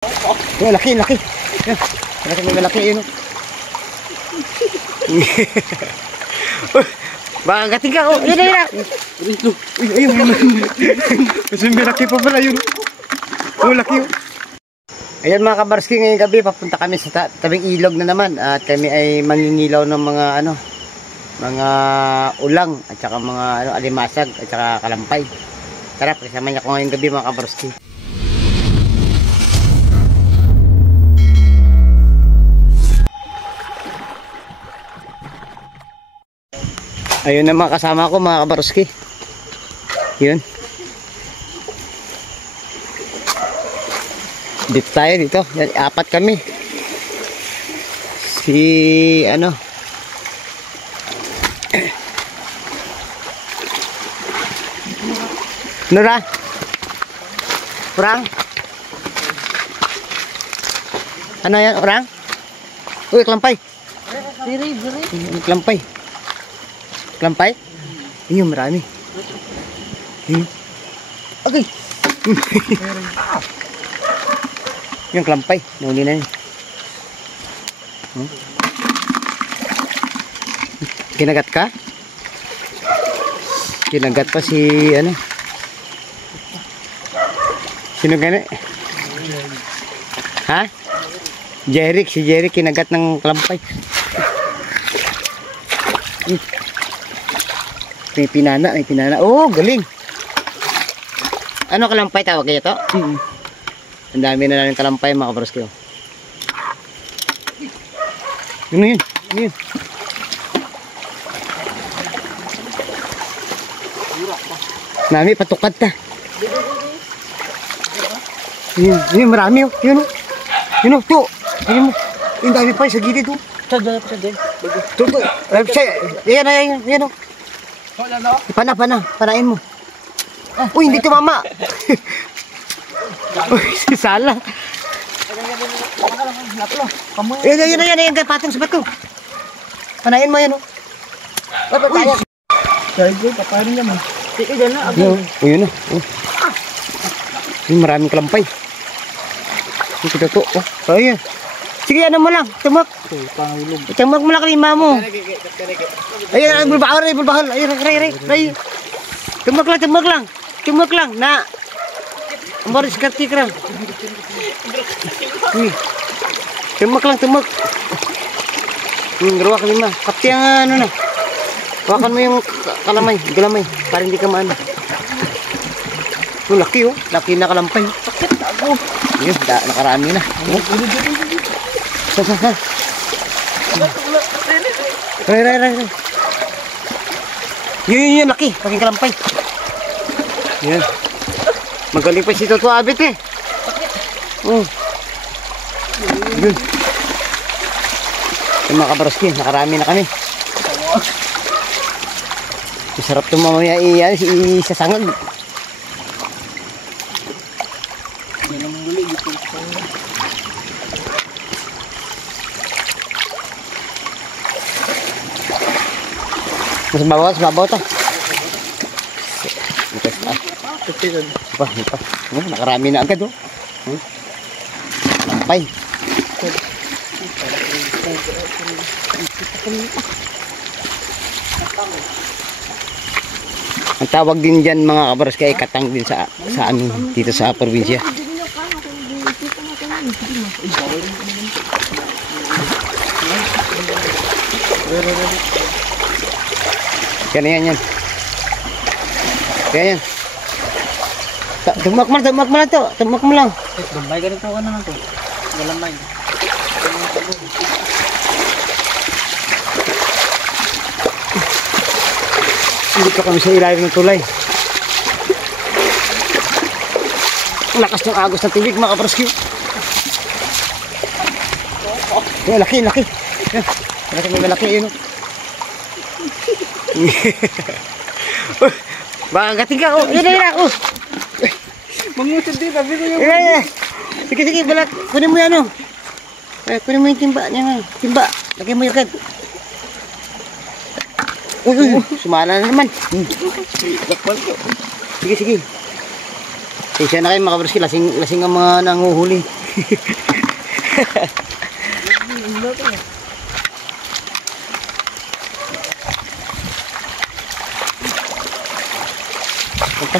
Yung laki, laki. Malaki yun. Baka gating ka. Oh, yun. Ayun. Mas malaki pa pala yun. Oh, laki yun. Ayan mga kabarski, ngayong gabi papunta kami sa tabing ilog na naman. At kami ay mangingilaw ng mga mga ulang at saka mga alimasag at saka kalampay. Tara, kasama niya ko ngayong gabi mga kabarski. Ayun na mga kasama ko mga kabarski. Yun. Dito tayo dito. Apat kami. Si Nora. Orang. Ano yan? Orang? Uy, kelampay. Diri. Kelampay. Kelampay? Ayun, marami. Okay. Yung kelampay, nahuli na yun. Kinagat ka? Kinagat pa si Sino gani? Ha? Jeric, si Jeric kinagat ng kelampay. May pinana. Oh, galing. Ano kalampay tawag kayo to? Ang dami na lang kalampay mga kabarski. Ano yun? Nami patukad ta. Yun, marami oh. Yun oh, to. Ayun mo. Yung dami pa sa gilid oh. Sadya. To. Yan oh. Panain mo. Uy, hindi tumama. Uy, si Sala. Yan, patong sa bato. Panain mo yan oh. Uy. Dahil ko, paparin naman. Sige, na. Yun na. Yung maraming kalampay. Yung kita to. Oh, ayan. Sige, ano mo lang. Tumak. Tumak mo lang kalima mo. Ayan, bulbahal. Ayan, Tumak lang. Na. Amaris karti kerang. Tumak lang. Gawa kalima. Kapti ang na. Hawakan mo yung galamay. Para hindi ka maano. Laki oh. Laki na kalampay. Sakit ako. Yun, nakarami na. Sa. Ray. Yun, laki. Laking kalampay. Yan. Magaling pa si Toto Abit eh. Oh. Yun. Yung mga kabarski, nakarami na kami. Masarap itong mamaya isasangag. Mas babaw to. Ito. Nakarami na agad oh. Lampay. Ang tawag din dyan mga kabarski ay katang din sa amin dito sa probinsya. Yan. Tumak mo lang to. Tumak mo lang. Gambay ganito ka naman to. Galamay. Hindi pa kami sa ilalim ng tulay. Lakas ng agos ng tubig mga kabarski. Yan, laki. Yan. Malaki yun. Baka gating ka. Oh, yun. Oh. Mangusad din, sabi ko yung... Yan. Sige, balak. Kunin mo yan, oh. Kunin mo yung timba niya. Timba. Lagay mo yung kad. Uy. Sumala na naman. Sige. Isa na kayo mga kabarski. Lasing ang mga nanguhuli. Apa?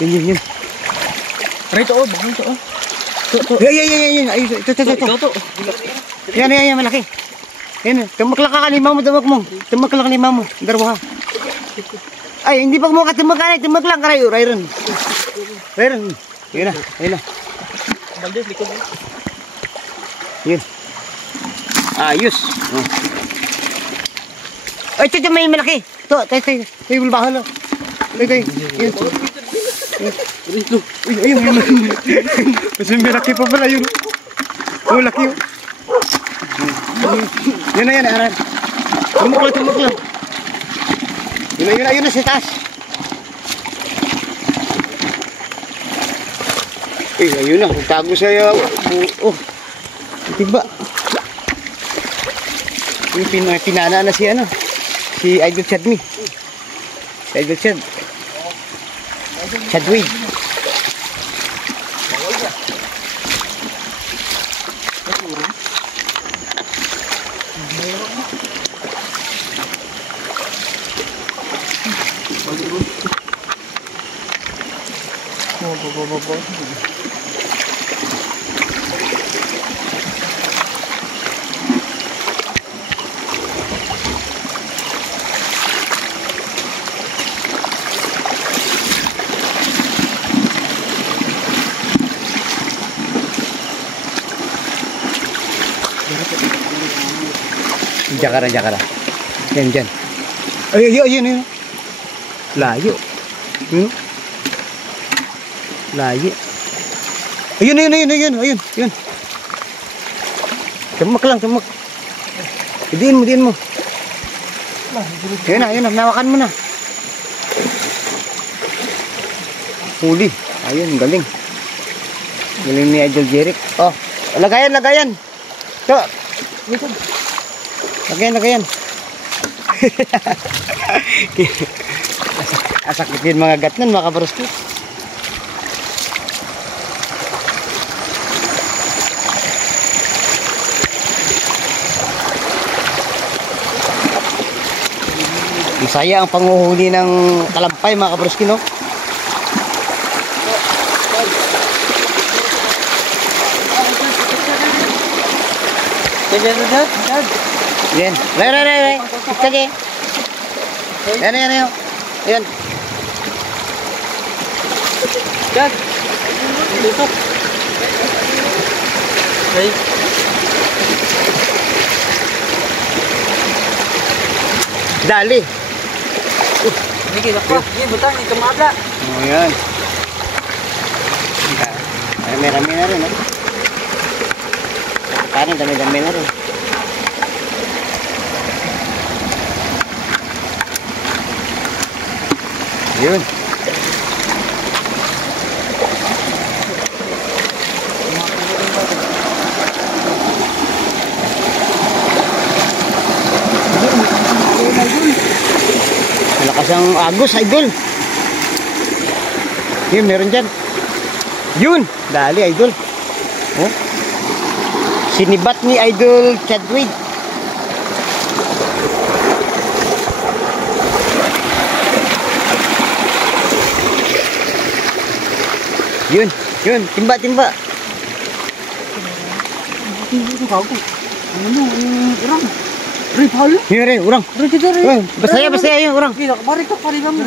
Yun. Aray, ito, bakit ito, Ito. Yan. Ay, ito. Yan, malaki. Yan, tumakla ka kalima mo. Tumakla kalima mo. Darawa. Ay, hindi pa mo katimakan. Tumakla ka rayo. Rayron. Yun na. Baldes, likod mo. Yun. Ayos. Ay, ito may malaki. Ito, bulbahal. Ito. Yun. Ayun. Mas malaki pa pala yun. Oh, laki yun. Yan na, aran. Tumakla. Yun na sa taas. Ayun na, tago sa'yo. Oh, tiba. Yung pinana na si Idol Chadmi. Si Idol Chad. Chadwig. Jakara. Yan. Ayun. Layo. Layo. Ayun. Tumak. Idiin mo. Ayun na, nawakan mo na. Huli. Ayun, galing. Galing ni Idol Jeric. Oh, lagayan. Ito. Lagayan. Asakitin mga gatnan, mga kabroski. Masaya ang panguhuli ng kalampay, mga kabroski, no? Dad. Yan. Ray. Sige. Yan. Ayan. Dad. Dito. Hey. Dali. Sige, lakwa. Sige, butang. Ito maabla. Oh, yan. Ay, may rami na rin, Kanin, dami-dami na rin. Yun. Malakas ang agos, Idol. Yun, meron dyan. Yun, dali, Idol. Oh. Sinibat ni Idol Chadwig. Yun, timba. Urang. Ripal. Yun, urang. Basaya yun, urang. Gila, kemarin ka palingan mo.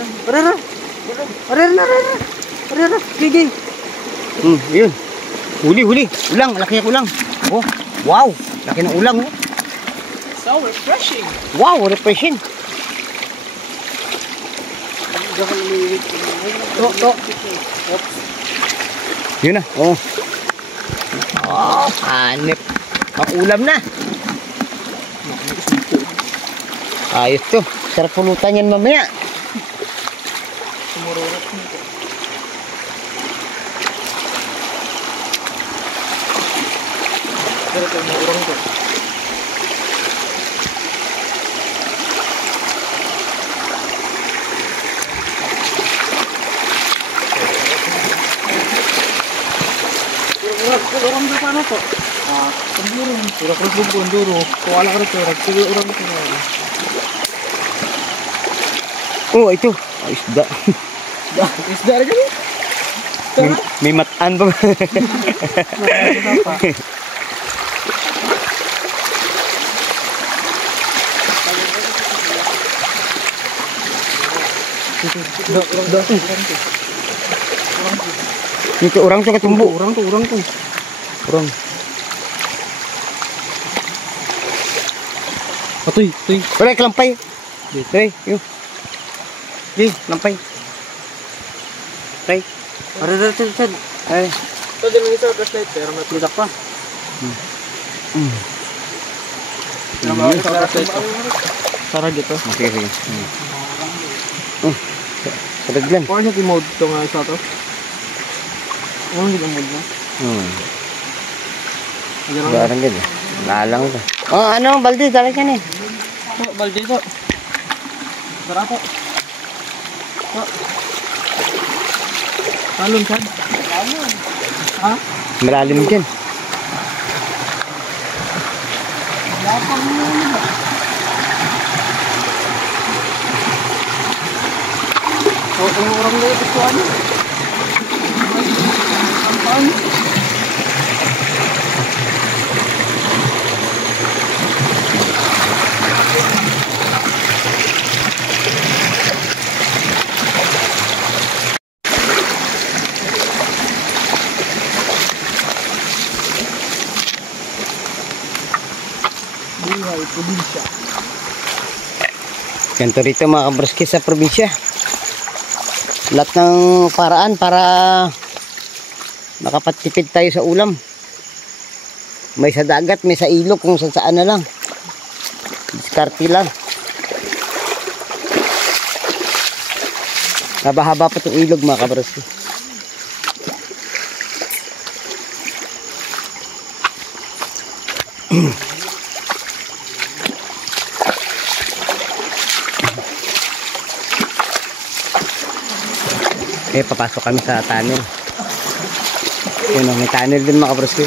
Arera. Gigi. Yun. Huli. Ulang, laki ng ulang. Oh, wow. Laki ng ulang, So refreshing. Wow, refreshing. To. Yun na, oh. Oh, hanip. Makulam na. Ayos to. Sarap pulutan yan mamaya. Sumururot mo ito. Pero ito yung urang ito. Orang ba paano to? Panduro. Pura ko panduro. Kuwala ka rito. Sige orang ito. Oh, ito. Isda. Isda rin kami. May mataan pa. Ito orang to katumbo. Orang to. Orang. Tuy. Wala kelampay. Dre, yun. Di, lampay. Tay. Ada. Ay. Ito din yung isa flashlight pero may product pa. Sarap dito. Okay. Saraglan. Kung ano yung mode ito nga isa to? Ano yung mode mo? Barang din. Lalang ito. Oh, ano, balde, dali ka na eh. Balde ito. Sarap po. Talon, Chad. Ha? Malalim dyan. Orang dari kesuaan. Apaan? Buhay probinsya. Ganito rito mga kabraski sa probinsya. Lahat ng paraan para makapagtipid tayo sa ulam. May sa dagat, may sa ilog, kung saan na lang. Diskarte lang. Haba-haba pa itong ilog mga kabraski. Papasok kami sa tunnel. Yun o, may tunnel din mga kabraski.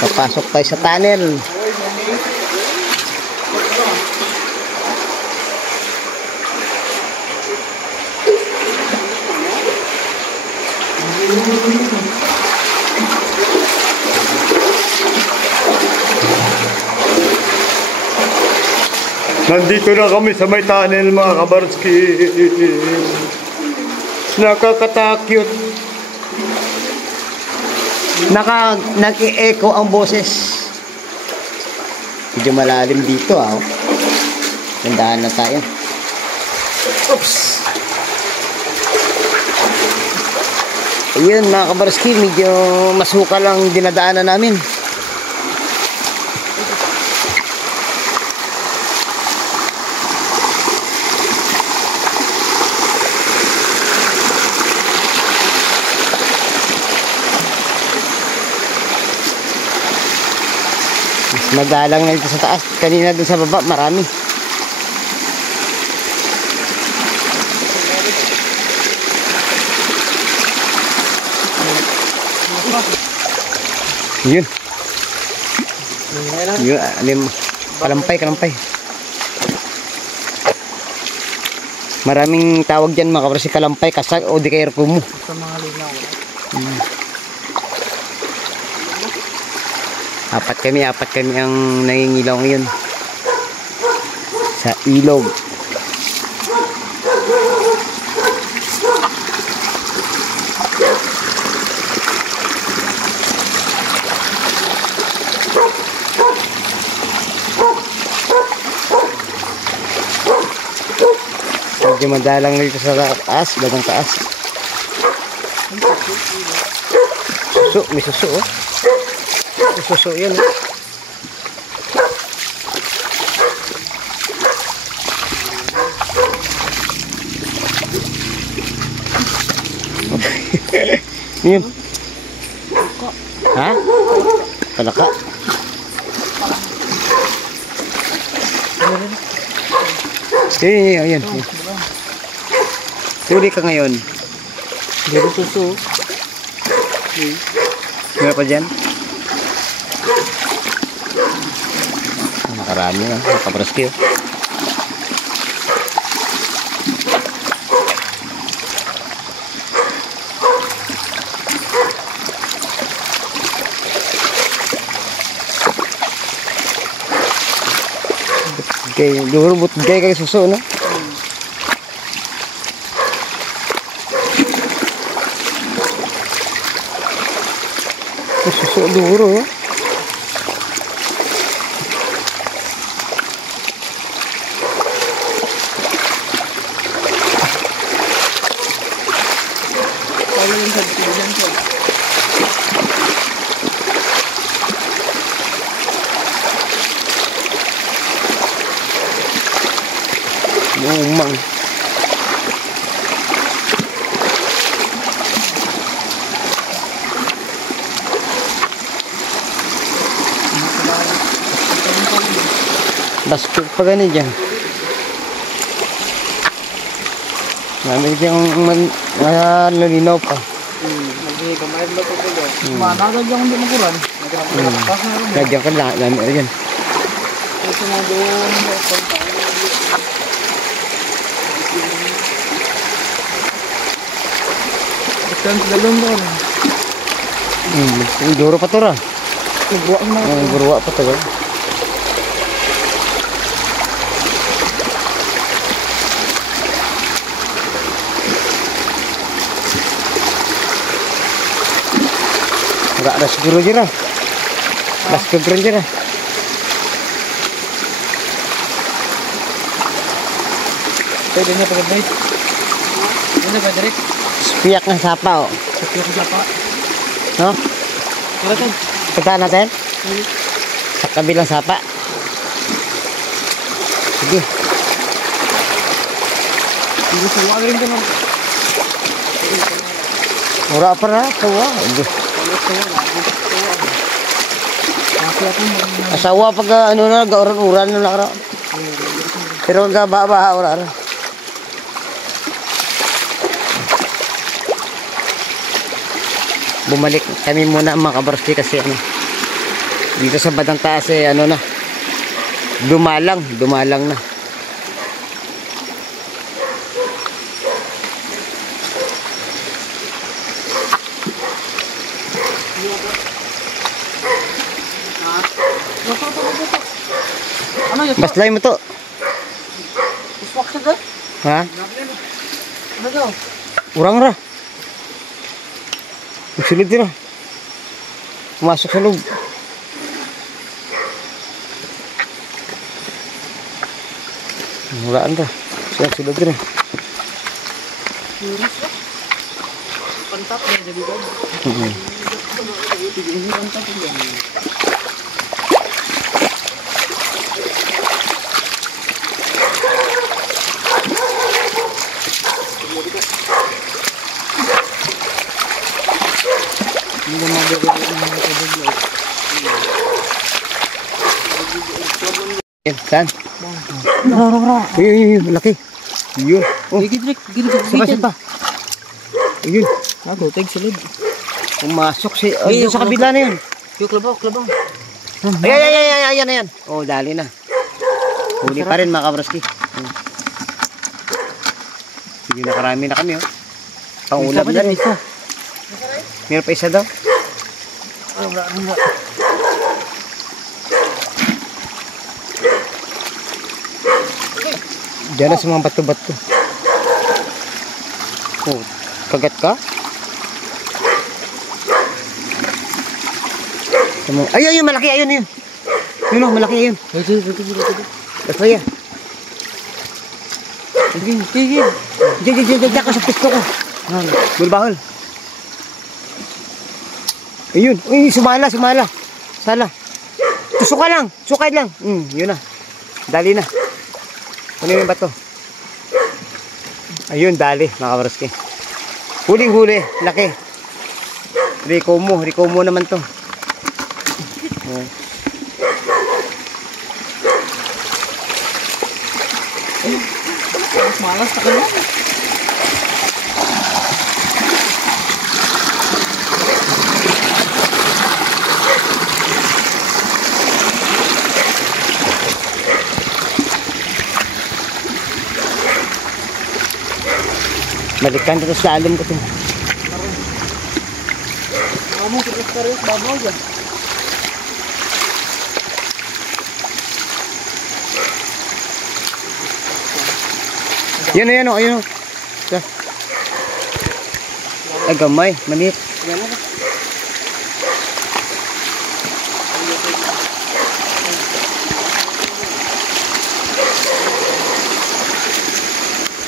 Papasok tayo sa tunnel. Nandito na kami sa may tunnel mga kabarski. Nakakatakot. Nag-i-echo ang boses. Medyo malalim dito ah. Tandaan na tayo. Oops. Ayun mga kabarski, medyo masuka lang dinadaanan namin. Magalang na dito sa taas. Kanina dun sa baba, marami. Yun. Yun, alim. Kalampay. Maraming tawag dyan mga kabrasi, kalampay, kasag, o di kaya kumu. Sa mga linaw. Apat kami ang nangingilaw ngayon sa ilog. Medyo madalang dito sa taas, bagang taas. Suso, may suso oh. Suso yan eh. Yun. Ha? Palaka. Yun. Huli ka ngayon. Dito suso. Meron pa dyan. Nakarami na. Nakabraski oh. Gay, durubot gay kay suso no. Suso duro. Wala yung sa dyan ko. Umang. Basket pa gani dyan. Namin dyan nalinaw pa. Naghigamay ba ito ko? Managad yung hindi maguran. Nagpapas na rin. Nagyan ka lang. Namin dyan. Ito nga doon. Ikan dalam doon. Duro pa to ra. Nagbuwak na. Burwa pa to. Enggak ada siguro dyan. Basket rin dyan. Pwede niya pag-break. Ano ba direct? Piyak ng sapa oh. Sakyo ko sapa. No? Tara to. Punta natin. Sa kabilang sapa. Sige. Hindi sa wala rin doon. Mura pa na. Sawa. Asawa pag ano na, gauran-uran na nakara. Pero gaba-baha ora. Bumalik kami muna mga kabarski kasi ano, dito sa Batang Taas ano na, dumalang na. Ano yun? Baslay mo to. Uswak siya doon? Ha? Ano daw? Urang ra. Magsulod din ra. Pumasok sa loob. Mulaan ra. Sulod din ra. Pantap na jadi ko. Pantap yan. Hindi magagawa ng mga kabugay. Saan? Uy, laki. Yun. Oh, Gigit. sapa. Yun. Ako, tag silid. Pumasok si... Ayun sa kabila na yun. Yung klabaw. Ayan. Oh, dali na. Huli pa rin mga kabraski. Sige, nakarami na kami oh. Pangulam na rin. Meron pa isa daw. Wala. Diyan na sa mga bato-bato. Oh, kagat ka? Ayun, malaki, ayun. Yun oh, malaki ayun. Ito yan. Tigil. Diyan ka sa pisto ko. Bulbahol. Ayun. Uy, sumala. Sala. Sukay lang. Yun na. Dali na. Kunin yung bato. Ayun, dali, mga kabraski. Huling-huli, laki. Rico mo naman to. Malas na kayo. Balikan ko sa lalim ko to. Kamu terus terus babaw dyan. Yan o, ayun o. Ay, gamay, maliit. Yan na.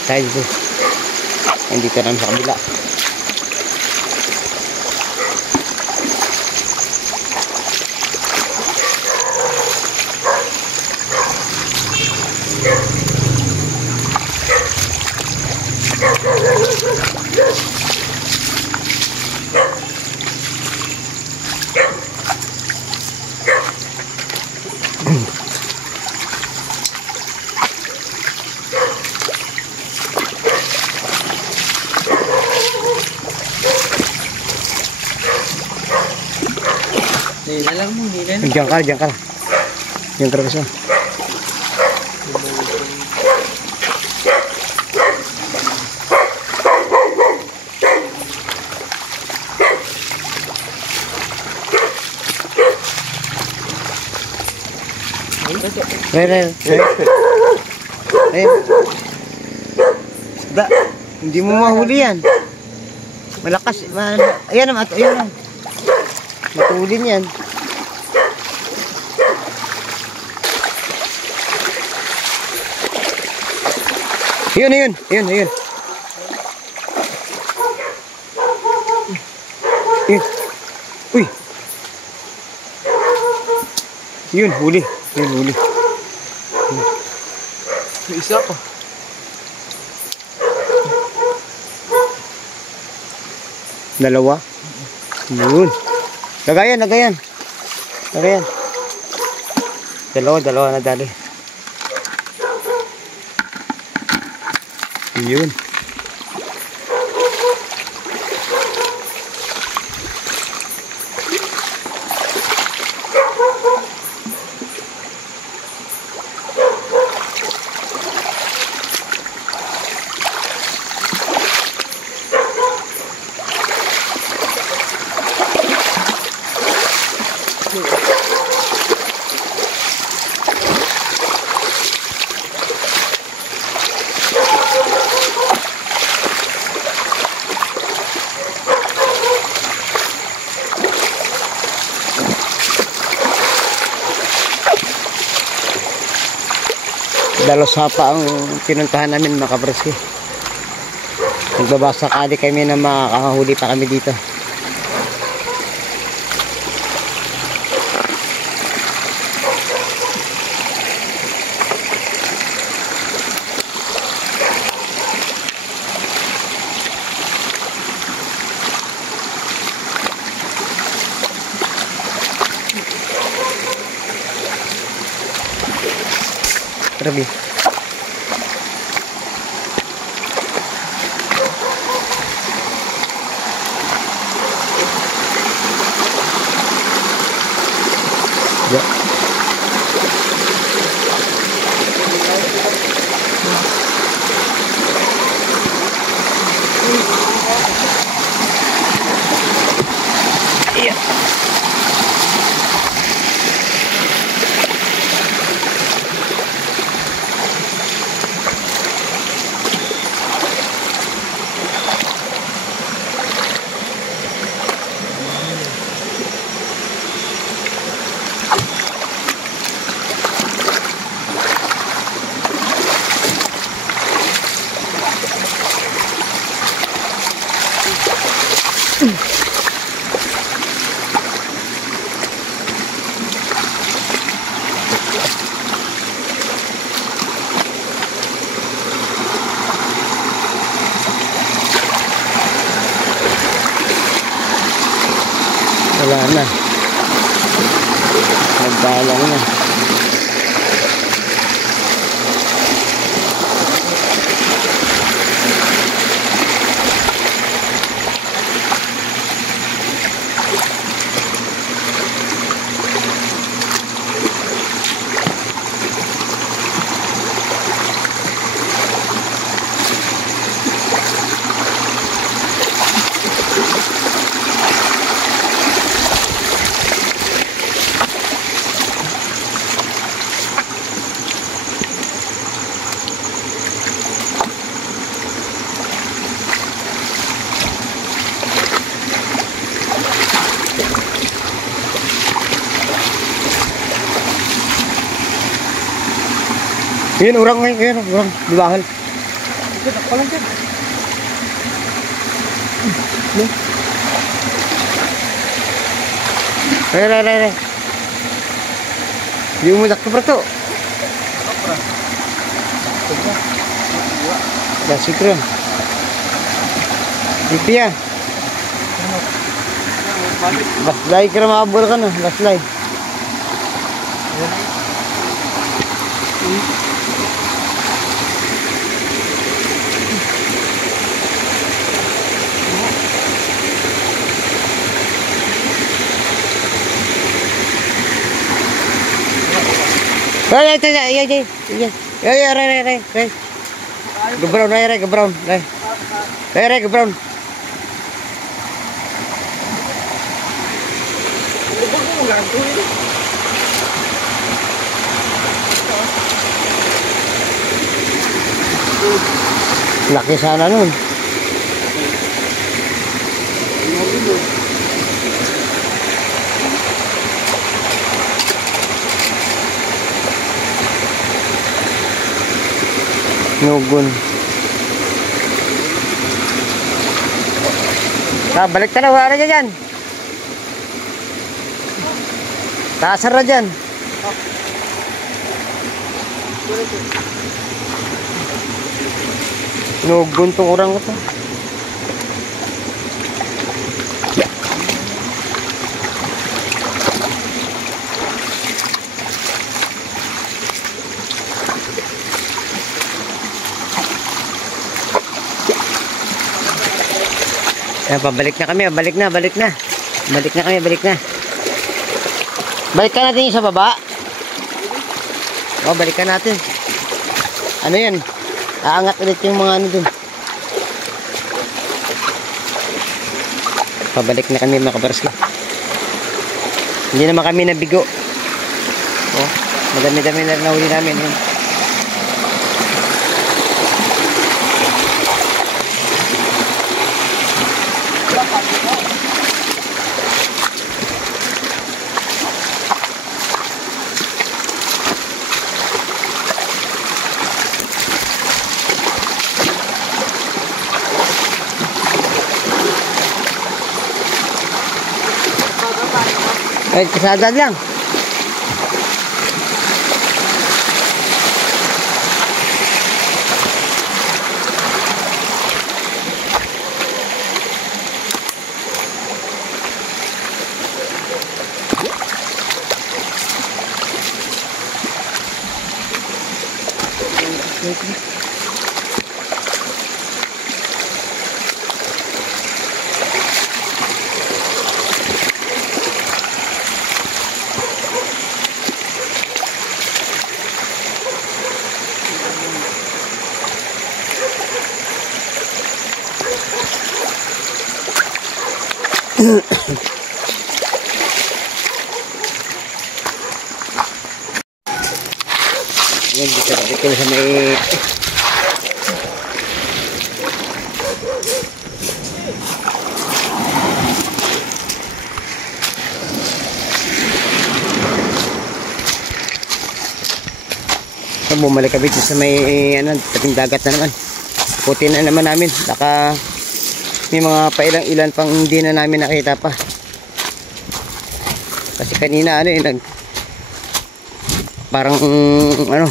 Tayo dito. Hindi ka naman sa kabila. Hila lang mo, hila na. Diyan ka. Diyan ka kasi. Re. Da, hindi mo mahuli yan. Malakas. Ayan naman. Matulin yan. Ayun. Uy. Yun, huli. May isa pa. Dalawa. Yun. Lagayan. Dalawa na dali. Yun. Dalos hapa ang pinuntahan namin mga kabraski. Nagbabasa kali kami na makakahuli pa kami dito. Grabe. Wala na. Nagbalang na. Yun, urang ngayon. Yun, urang. Dibahal. Ito, ako lang dyan. Re. Di umudak ka pra to. Dasig rin. Ipiya. Baslay ka na makabul ka na. Baslay. Ay. Gebrown, gebrown. Gebrown. Laki sana nun. Nugun. Balik ka na, wala na dyan. Tasar na dyan. Nugun tong orang ko to. Pabalik na kami, balik na. Balik na natin yung sa baba. Balikan natin. Ano yan? Aangat ulit yung mga ano dun. Pabalik na kami mga kabarski. Hindi naman kami nabigo. Madami-dami na nahuli namin. Ay, kasada lang. Yan, dito sa may bumalik kami sa may ano, tabing dagat na naman. Puti na naman namin. Baka may mga pailang-ilan pang hindi na namin nakita pa. Kasi kanina ano parang ano,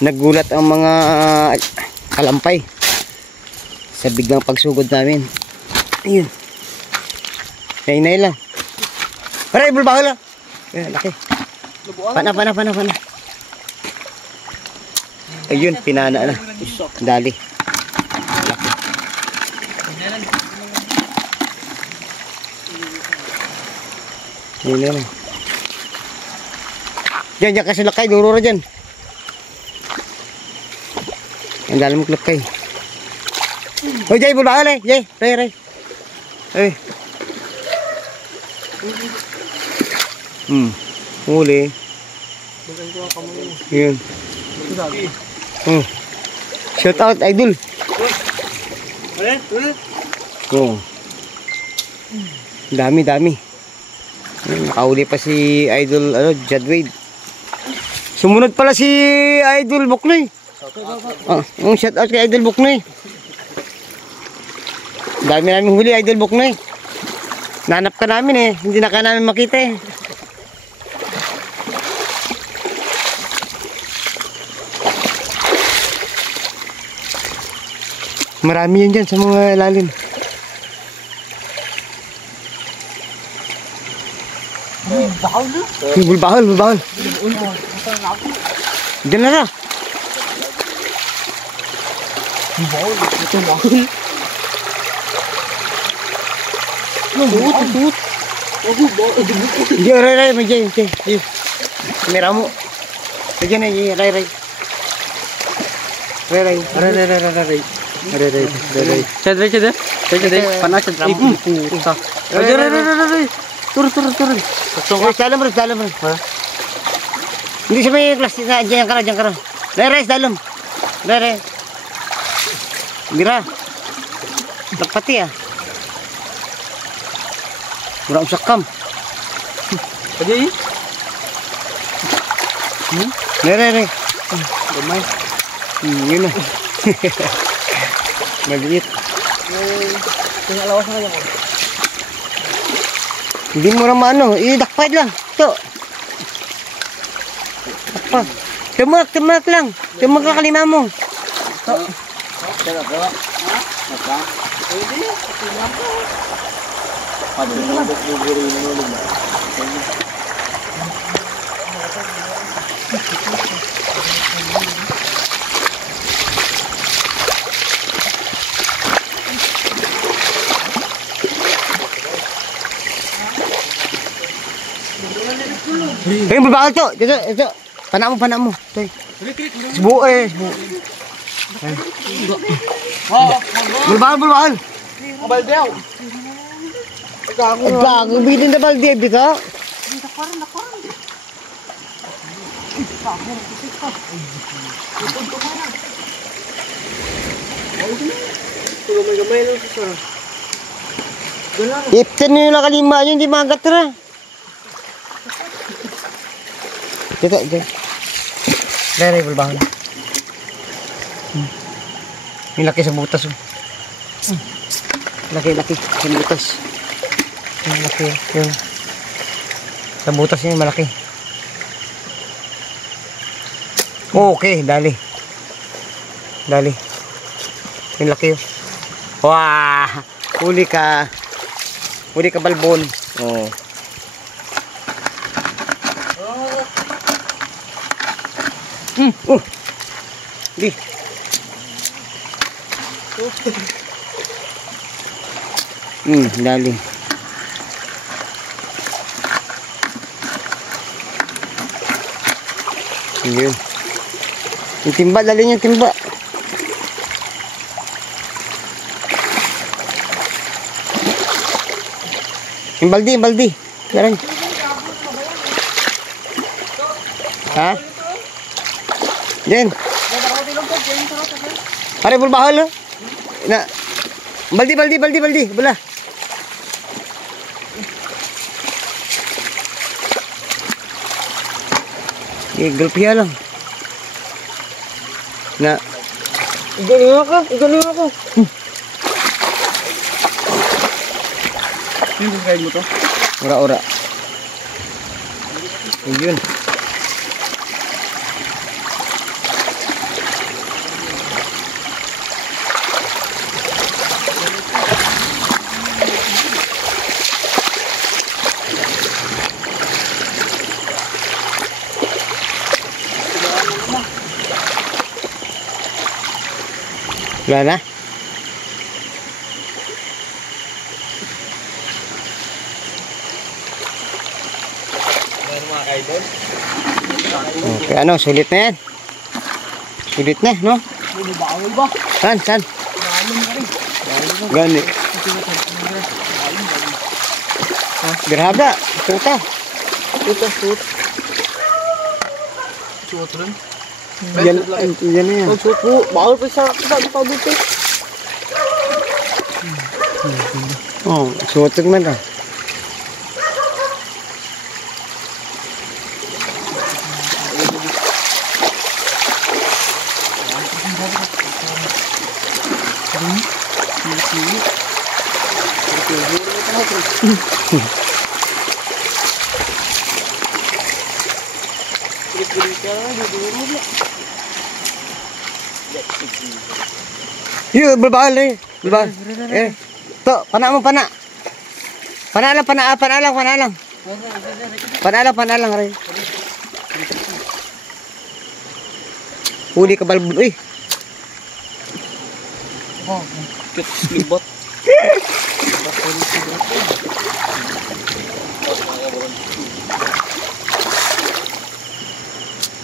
naggulat ang mga kalampay sa biglang pagsugod namin. Ayun. Nainay lang. Aray, bulbaho lang. Laki. Pana. Ayun, pinana na. Dali. Laki. Ayun na. Diyan kasi lakay, durura dyan. Ang dalam mo lakay. Oh, Jay, bulbaho lang. Jay, ray. Ay. Huli. Yun. Shout out, Idol. Dami. Nakahuli pa si Idol Jadwade. Sumunod pala si Idol Buknoy. Shout out kay Idol Buknoy. Dami namin huli, Idol Buknoy. Nanap ka namin eh. Hindi na ka namin makita eh. Marami yun dyan sa mga lalim. Bulbahal. Diyan na na. Tut. Ray, may dyan. Kamera mo. Diyan na, Ray. Ray. Panas sa drama. Puta. Ray. Turun. Dalam. Hindi siya may kelas. Diyan ka na. Ray, dalam. Ray. Bira. Nagpati ah. Murah usakam. Pwede Ray. Gamay. Yun na. Maliit. Tingnan lawas na kanya ko. Hindi mo na maano. Dakpad lang. Ito. Apa? Tumak lang. Tumak ka kalima mo. Yung berbakal tu. Itu. Panak mo. Sebu. Berbakal. Baldew. Gago, bitin na balde bika. Gamay lang sa. Ipten nyo yung nakalima yun, di magat na. Dito. Ray, bulbahan. Yung laki sa butas. Laki sa butas. Yung laki. Yung sa butas niya malaki. Okay, dali. Yung laki yun. Wah! Huli ka balbon. Oh. Di. Dali. Yun. Yung timba, dali yung timba. Yung baldi. Darang. Ha? Jen. Pare bulbahal. Na. Baldi. Bala. Gulpiya lang. Na. Igaling ako. Hindi guide mo to. Ora. Yun. Wala na? Okay, ano, sulit na yan. Sulit na, no? Bawal ba? Saan? Gani. Gerhaba, puta. Suot rin. Yan na yan. Suot po. Bawal pa sa kita dito. Oh, suotog man ah. Yun, babal eh. Babal. Eh. To, pana mo, pana. Pana lang, pana lang. Pana lang, rin. Huli ka balbul, eh. Oh, cute slibot.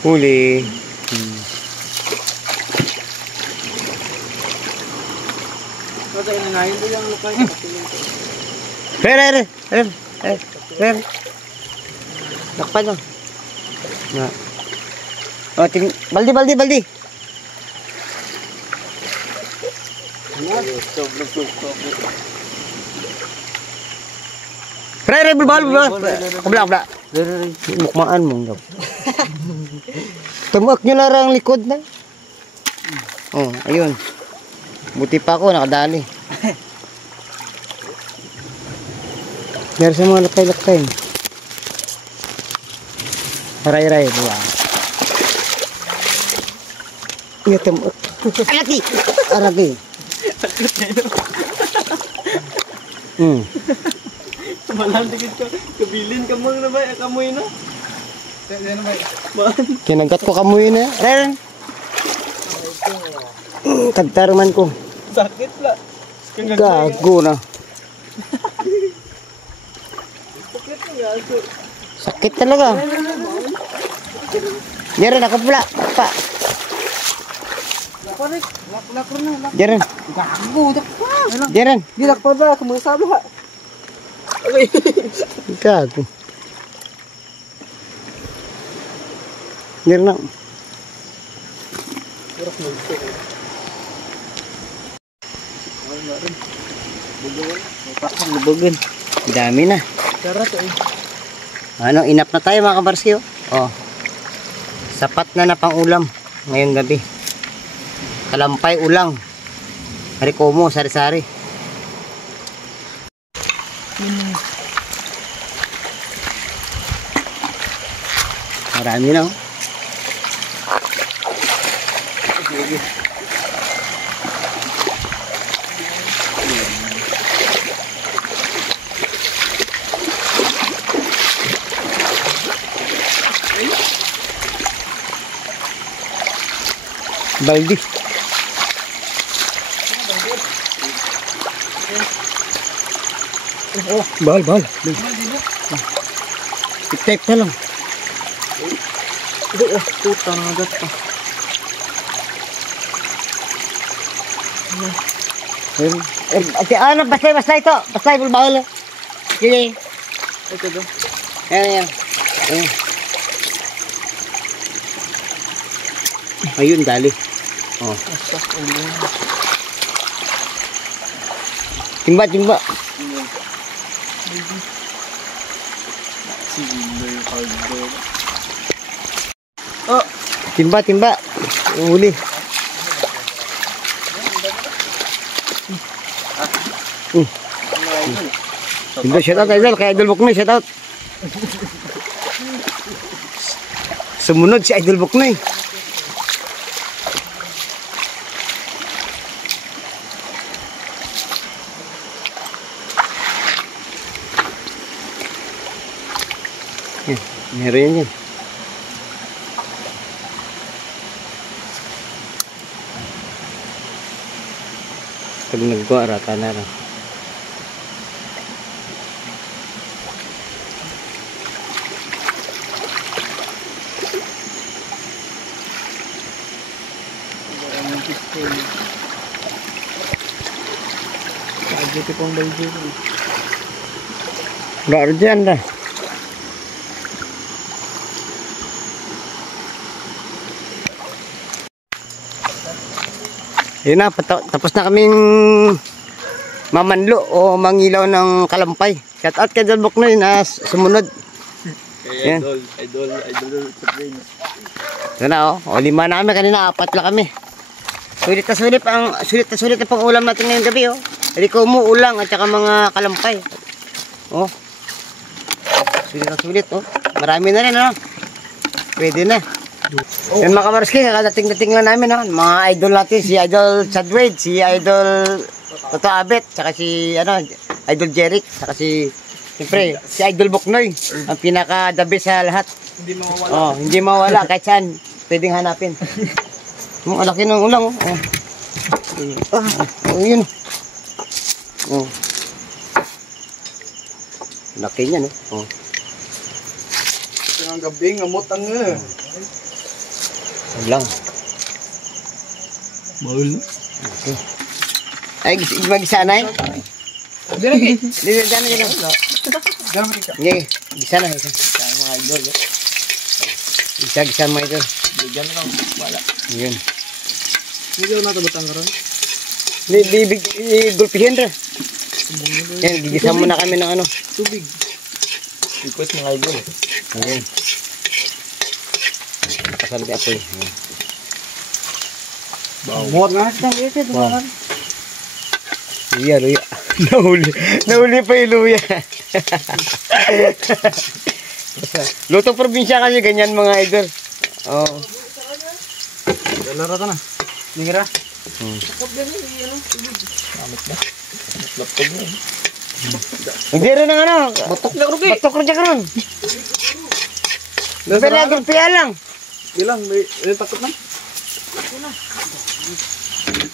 Huli. Kasi inanayin ko yung lukay. Re. Lakpan mo. Na. Oh, baldi. Re, bulbal. Kabla. Mukmaan mo. Tumuak nyo lang ang likod na. Oh, ayun. Buti pa ako, nakadali. Meron sa mga lakay-lakay. Ray, buwa. Iya, tumuak. Araki. Malang dikit ka. Kabilin ka mo na ba? Kamoy na. Ano ba? Kinagat ko kamuy na. Ren. Kagtaruman ko. Sakit la. Gago na. Sakit talaga. Diyan ako pula. Pa. Lakro na. Diyan. Gago. Diyan. Dilak pa ba? Kumasabi ha. Gago. Diyan na. Lubugin. Dami na. Karat eh. Ano, inap na tayo mga kabarski. Oh. Sapat na pang ulam ngayong gabi. Kalampay ulang. Harikomo, sari-sari. Marami na. Oh. Baldi. Oh, bal. Tip-tape na lang. Putang agat pa. Ate, ano, basta ito. Basta bulbahol. Sige. Ito do. Ayan. Ayun, dali. Oh. Timba. Oh, Timba. Huli. Timba, shout out idol. Kay Idol Buknoy, shout out. Sumunod si Idol Buknoy. Meron yan. Pag nagkuha, rata na lang. Dito pong balde. Wala dyan na. Yun na, tapos na kaming mamanlo o mangilaw ng kalampay. Shout out kay Idol Buknoy na sumunod. Kay idol sa brain. Ito na o 5 namin kanina, 4 lang kami. Sulit na pang ulam natin ngayong gabi Riko mo, ulang at saka mga kalampay. Oh. Sulit na sulit, oh. Marami na rin, ano? Pwede na. Yan mga kabarski, nakadating-dating lang namin, ha? Mga idol natin, si Idol Chadwade, si Idol Toto Abet, saka si, Idol Jeric, saka si, siyempre, si Idol Buknoy, ang pinaka-the best sa lahat. Hindi mawawala. Oh, hindi mawala, kahit saan, pwedeng hanapin. Ang laki ng ulang, oh. Yun. Oh. Laki niya, no? Oh. Ito ng gabi, ngamot ang Ulang. Mahal. Okay. Ay, mag-isa na eh. Direk. Diyan na. Gano'n ka. Hindi, gisa na. Gisa. Kaya mga idol. Gisa mo ito. Diyan lang. Wala. Yun. Hindi ko natabatang ka ron. Gulpihin rin. Yan, gigisa muna kami ng ano. Tubig. Request mga idol. Ayun. Nakasalbi ako eh. Muot nga. Wow. Luya. Nahuli pa yung luya. Luto probinsya kasi ganyan mga idol. Oh. Dalara ta na. Ningira. Laptop na. Hindi rin ang ano. Batok na rugi. Batok rin siya karon. Pero gulpiya lang. Bilang, may takot na.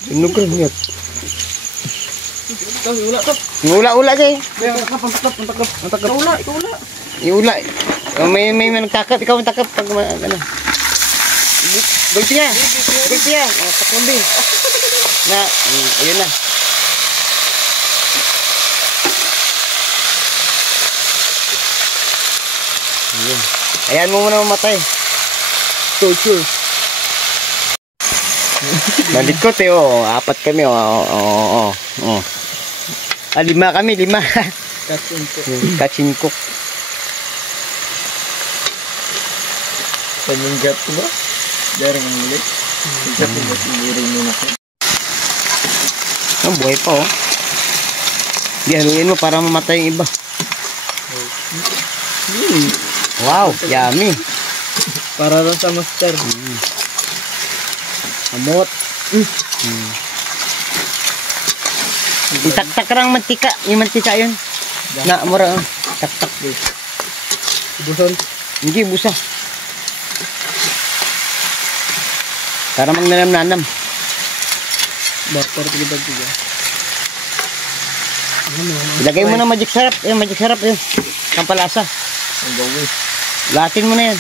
Sunog rin yun. Ito, wala to. Ula-ula siya eh. Ang ula. Iula. May nagtakap. Ikaw ang takap. Pag ano. Gulpiya. Takumbing. Ayun na. Ayun. Ayan mo muna mamatay. Torture. Malikot eh, oh. 4 kami, oh. 5 kami, 5. Kachinko. Paminggat ko ba? Dari ang ulit. Pagkat ko ba siniring mo na ko? Ang buhay pa, oh. Haluin mo para mamatay yung iba. Wow, yummy. Para lang sa master. Amot. Itaktak lang mantika. Yung mantika yun. Na, mura. Taktak. Buson. Hindi, busa. Para magnanam-nanam. Bakor tigibag tiga. Ilagay mo na magic syrup. Magic syrup yun. Kampalasa. Ang gawin. Latin mo na yan.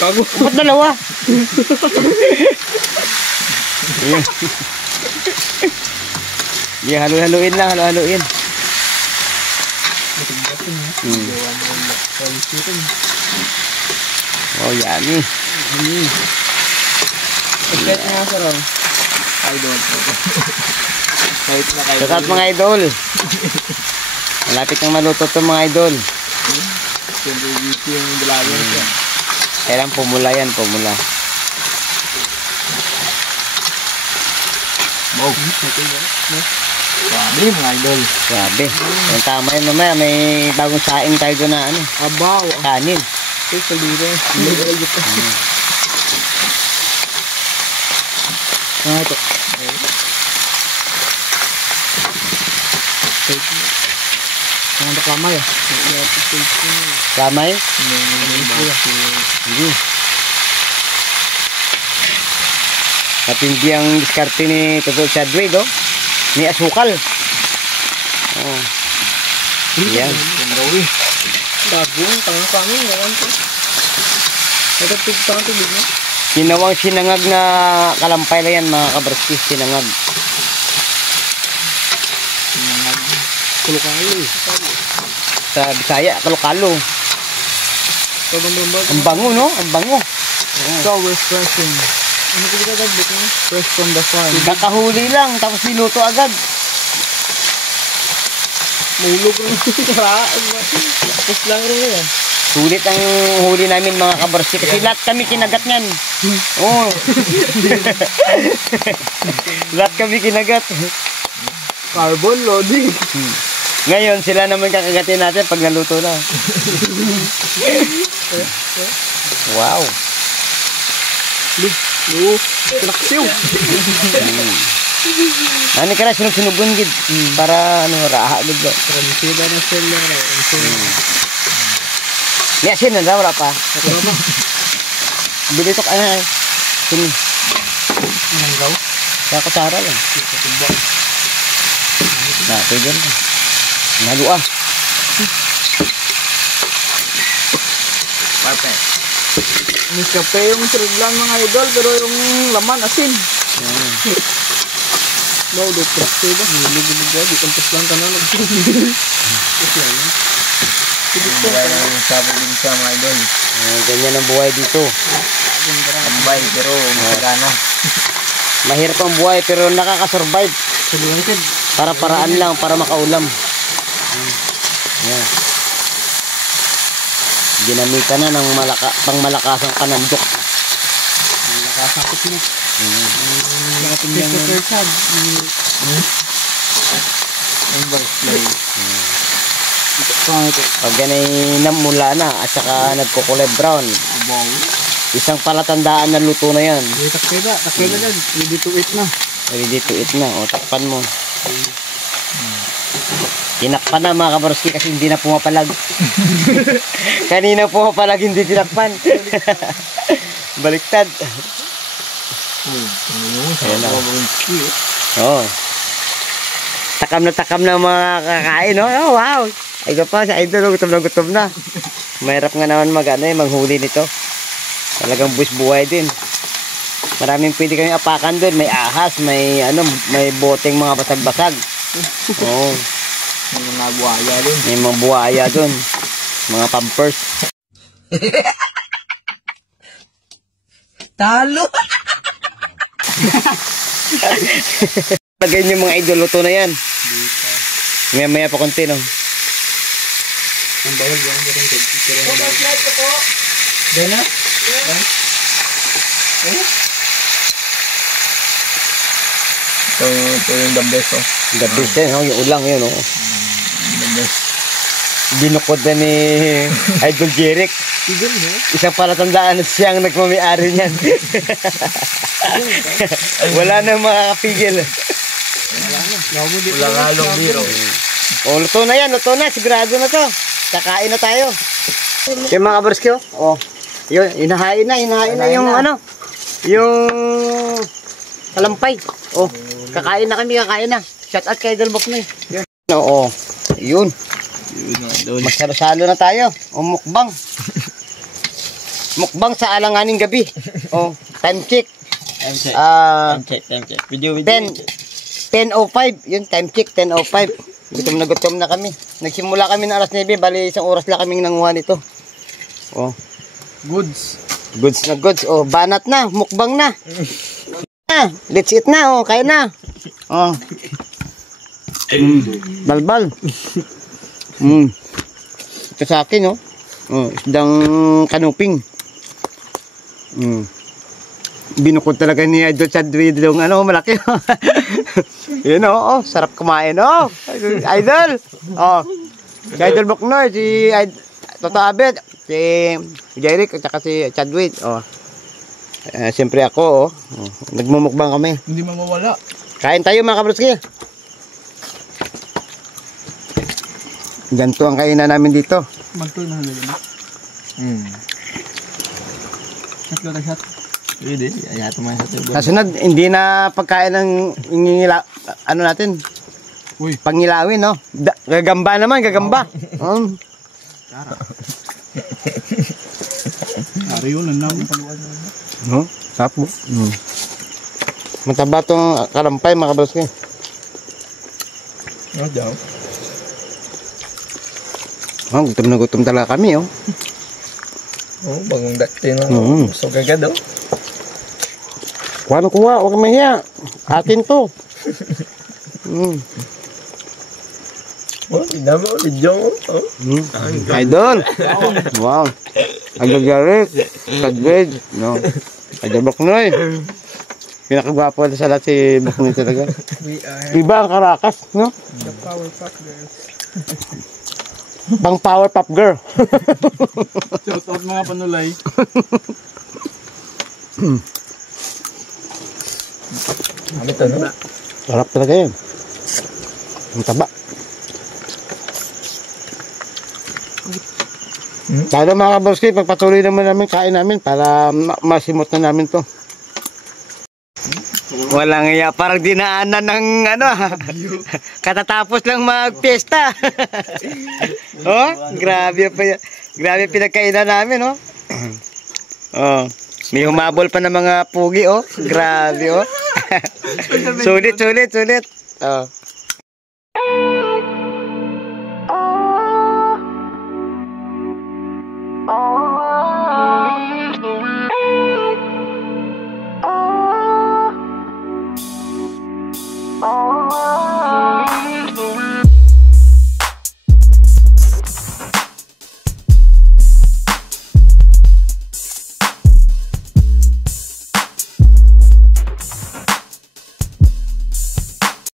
Kago. Ba't dalawa? Ayan. Yeah, halu-haluin lang, halu-haluin. Oh, yummy. Pagkat nga sa ron. Idol. Kahit na kayo. Shout out mga idol. Malapit nang maluto to mga idol. Siyempre dito yung dalayan siya. Kailan pumula yan, pumula. Wow. Grabe mga idol. Grabe. Yung tama yun mamaya, may bagong saing tayo doon na ano. Abaw. Kanin. Ito sa liro. Ito. Ang kamay ah. Kamay? Hindi. Matindi ang diskarte ni Toto Chadwade, oh. May asukal. Oh. Yan. Ang gawin. Bagong tangang kami. Ngayon to. Ito tigtang tubig na. Ginawang sinangag na kalampay na yan mga kabarski. Sinangag. Kulukalo. Sa Bisaya, kalokalo. Ang bango, no? Ang bango. So refreshing. Ano ko kita dagbit mo? Fresh from the farm. Kakahuli lang, tapos niluto agad. Mulog rin. Tapos lang rin yan. Sulit ang huli namin mga kabarsi kasi lahat kami kinagat niyan. Oo. Lahat kami kinagat. Carbon loading. Ngayon, sila naman kakagatin natin pag naluto na. Wow. Traksiw. Ano ka na, sinugun gid para ano, raha gid ba. Transida na sila. Ni asin na wala pa. Bili to kaya. Sini. Nanggaw. Sa kutsara lang. Na, pwede na. Nalo ah. Perfect. Miskape yung siriglan mga idol, pero yung laman asin. No, do traksiw ba? Nilibig ba? Di kampas lang ka na. Yung sabog din sa mga idol. Ganyan ang buhay dito. Abay, pero masagana. Mahirap ang buhay pero nakaka-survive. Para paraan lang, para makaulam. Yan. Ginamitan na ng pangmalakasang kanandok. Nakasakot na. Christopher Chad. Pag ganay namula na at saka nagkukulay brown, isang palatandaan na luto na yan. Takpeda dyan. Ready to eat na. Ready to eat na. O, takpan mo. Tinakpan na mga kabarski kasi hindi na pumapalag. Kanina pumapalag, hindi tinakpan. Baliktad. Ayan na. Oo. Takam na mga kakain, no? Oh, wow! Ay pa, si Idol, gutom na. Mahirap nga naman manghuli nito. Talagang buwis buhay din. Maraming pwede kami apakan doon. May ahas, may boteng mga basag-basag. Oo. May mga buhaya din. May mga buhaya doon. Mga pampers. Talo! Lagay niyo mga idol, luto na yan. Maya pa konti, no? Ang bawal ba? Diyan na? Ito yung the best, oh. The best yan, no? Yung ulang yun, no? The best. Binukod na ni Idol Jeric. Isang palatandaan na siyang nagmami-ari niyan. Wala na makakapigil. Wala halong biro. O, luto na yan, sigurado na to. Kakain na tayo. Yung mga kabarski, oh. Yun, hinahain na yung yung kalampay. Oh, kakain na. Shout out kay Idol Boknoy. Yun. Oo, yun. Magsalo-salo na tayo. O, mukbang. Mukbang sa alanganing gabi. O, time check. Time check. Video. 10:05. Yun, time check, 10:05. Gutom na kami. Nagsimula kami ng alas 9, bali isang oras lang kaming nanguha nito. Oh. Goods na goods. Oh, banat na, mukbang na. Let's eat na, oh, kaya na. Oh. Balbal. Ito sa akin, oh. Oh, isdang kanuping. Binukod talaga ni Idol Chadwid yung malaki. Yun, oh, sarap kumain, oh. Idol. Oh. Si Idol Boknoy, si Toto Abet, si Jeric at saka si Chadwid. Oh. Siyempre ako, oh. Nagmumukbang kami. Hindi mawawala. Kain tayo mga kabroski. Ganito ang kainan namin dito. Magtul na nila. Shot. Pwede. Ayato man sa tubo. Kasunod, hindi na pagkain ng natin. Uy. Pangilawin, no? Gagamba naman, gagamba. Ari yun, ang namin. No? Sapo. Mataba itong kalampay, mga kabroski. No daw. Oh, gutom talaga kami, oh. Oh, bagong dati na. So gagad, oh. Kuha, huwag mahiya. Atin to. Oh, tinama ulit dyan, oh. Idol. Wow. Idol Jeric. Chadwid. No. Idol Boknoy. Pinakagwapo na sa lahat si Buknoy talaga. We are Iba ang karakas, no? the Powerpuff Girls. Pang power pop girl. Shout out mga panulay. Ano ito, no? Sarap talaga yan. Ang taba. Tayo mga kabarski, pagpatuloy naman namin kain namin para masimot na namin to. Walang iya, parang dinaanan ng ano, katatapos lang magpiesta. Oh, grabe pa yan. Grabe pinagkainan namin, oh. Oh, may humabol pa ng mga pugi, oh. Grabe, oh. Sulit. Oh.